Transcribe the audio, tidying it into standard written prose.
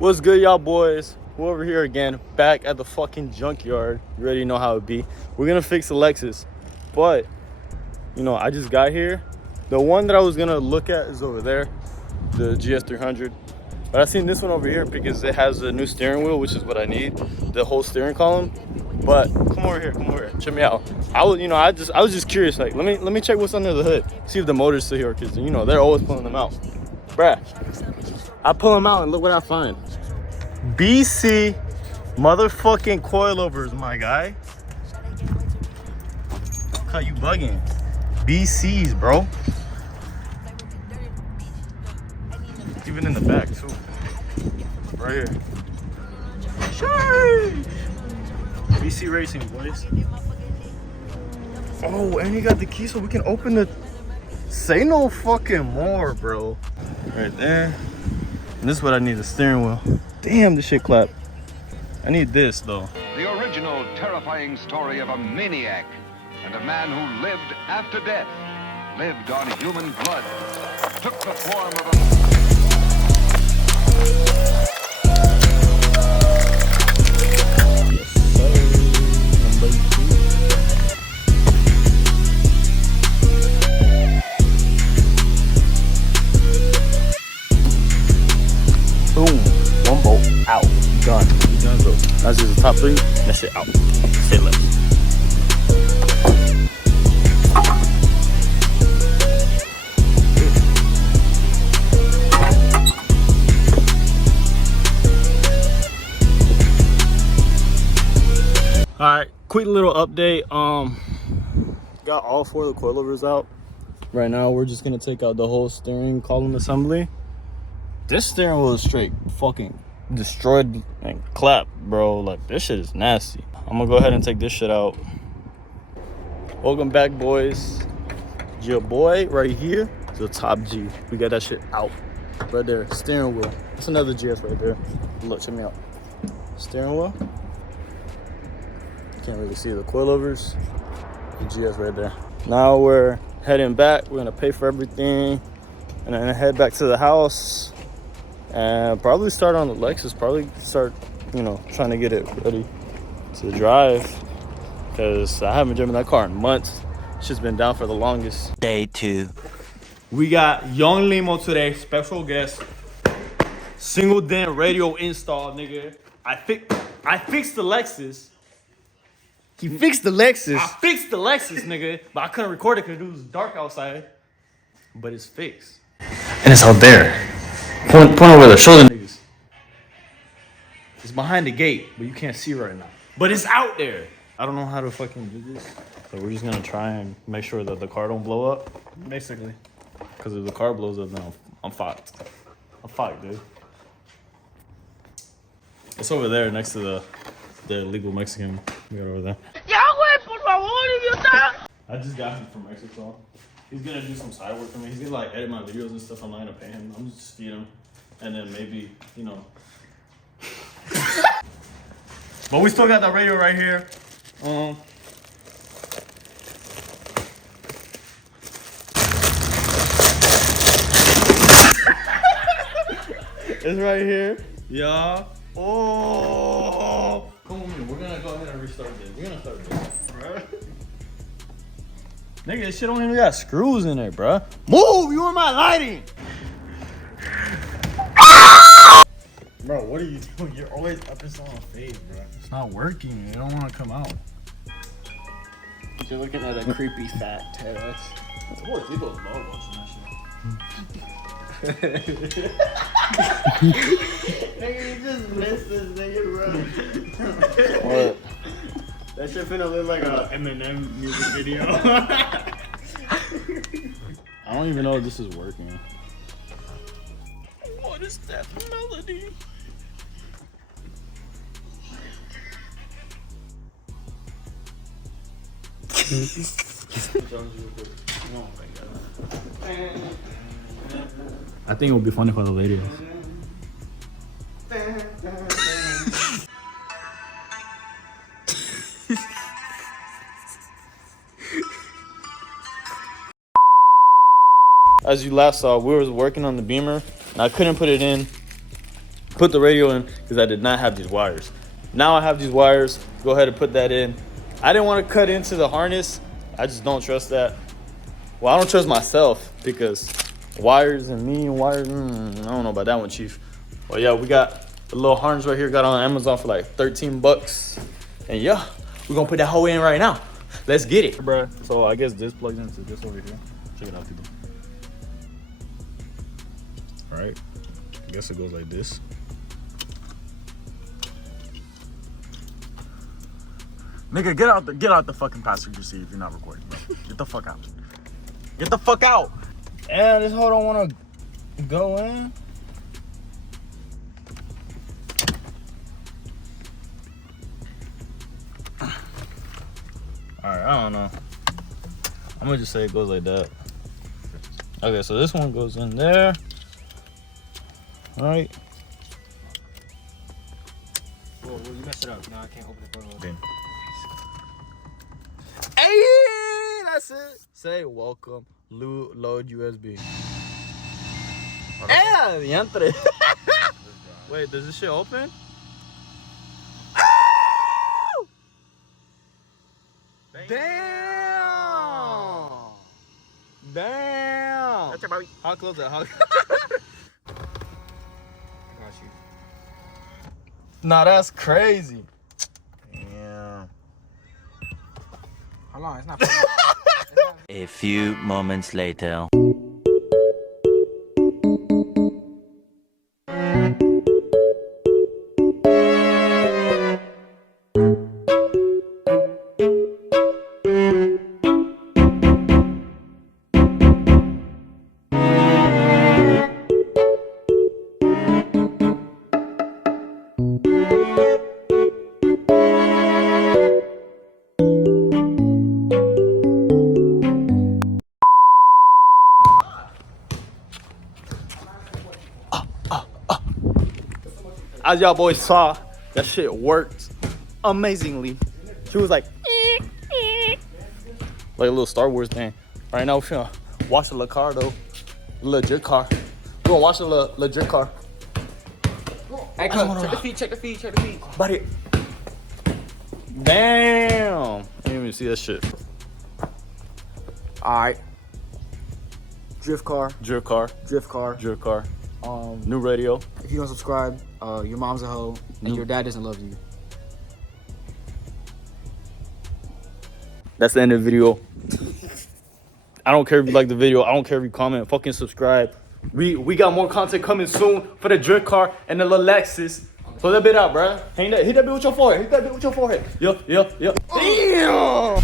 What's good, y'all boys? We're over here again, back at the fucking junkyard. You already know how it be. We're gonna fix the Lexus, but I just got here. The one that I was gonna look at is over there, the GS300. But I seen this one over here because it has a new steering wheel, which is what I need, the whole steering column. But come over here, check me out. I was just curious, like let me check what's under the hood, see if the motor's still here, because they're always pulling them out. Bruh, I pull them out and look what I find. BC motherfucking coilovers, my guy. Look how you bugging. BCs, bro. Even in the back too. Right here. Sheesh. BC Racing, boys. Oh, and you got the key so we can open the... Say no fucking more, bro. Right there. And this is what I need, the steering wheel. Damn, this shit clap. I need this, though. The original terrifying story of a maniac and a man who lived after death, lived on human blood, took the form of a... Boom. One bolt out. Done. Go. That's just the top three. That's it out. Say left. Alright, quick little update. Got all four of the coilovers out. Right now we're just gonna take out the whole steering column assembly. This steering wheel is straight fucking destroyed and clapped, bro. Like, this shit is nasty. I'm gonna go ahead and take this shit out. Welcome back, boys. Your boy right here is the top G. We got that shit out right there. Steering wheel. That's another GS right there. Look, check me out. Steering wheel. You can't really see the coilovers. The GS right there. Now we're heading back. We're gonna pay for everything and then head back to the house. And probably start on the Lexus, probably start, trying to get it ready to drive. Because I haven't driven that car in months. It's just been down for the longest. Day 2. We got Young Limo today, special guest. Single dent radio install, nigga. I fixed the Lexus. He fixed the Lexus. I fixed the Lexus, nigga. But I couldn't record it because it was dark outside. But it's fixed. And it's out there. Point over there, show the niggas. It's behind the gate, but you can't see right now. But it's out there. I don't know how to fucking do this. So we're just gonna try and make sure that the car don't blow up, basically. Because if the car blows up, then I'm fucked. I'm fucked, dude. It's over there next to the illegal Mexican. We got over there. I just got him from Mexico. He's gonna do some side work for me. He's gonna like edit my videos and stuff. I'm not gonna pay him. I'm just feed him, and then maybe But we still got that radio right here. It's right here. Yeah. Oh. Come on, man. We're gonna go ahead and restart this. We're gonna start this, right? Nigga, this shit don't even got screws in it, bruh. Move! You in my lighting! Bro, what are you doing? You're always up and on face, bro. It's not working. It don't want to come out. You're looking at a creepy fat ass. Boy, people love watching that shit. Nigga, you just missed this nigga, bro. What? That shit finna look like a Eminem music video. I don't even know if this is working. What is that melody? I think it would be funny for the ladies. As you last saw, we were working on the Beamer, and I couldn't put it in put the radio in because I did not have these wires. Now I have these wires. Go ahead and put that in. I didn't want to cut into the harness. I just don't trust that. Well, I don't trust myself because wires and me and wires, I don't know about that one, Chief. Well, yeah, we got the little harness right here. Got on Amazon for like 13 bucks. And yeah, we're going to put that hoe in right now. Let's get it. Bruh, so I guess this plugs into this over here. Check it out, people. All right, I guess it goes like this. Nigga, get out the fucking passenger seat if you're not recording, bro. Get the fuck out. Get the fuck out. Yeah, this hoe don't wanna go in. Alright, I don't know. I'm gonna just say it goes like that. Okay, so this one goes in there. Alright. Well, you messed it up. Now I can't open the door. Okay. Hey, that's it. Say welcome. Load USB. Yeah, diantre. Wait, does this shit open? Oh! Damn! Damn! That's your baby. How close that? How? I got you. Nah, that's crazy. Damn. Hold on, it's not. A few moments later. As y'all boys saw, that shit worked amazingly. She was like a little Star Wars thing. Right now, we're gonna watch the car though. Legit car. We're gonna watch the legit car. Hey, come check the feet, check the feet, check the feet. Buddy. Damn. I didn't even see that shit. Alright. Drift car. Drift car. Drift car. Drift car. New radio. If you don't subscribe, your mom's a hoe and your dad doesn't love you. That's the end of the video. I don't care if you like the video. I don't care if you comment. Fucking subscribe. We got more content coming soon for the drift car and the little Lexus. Throw that bit out, bruh. Hit that bit with your forehead. Hit that bit with your forehead. Yup. Damn.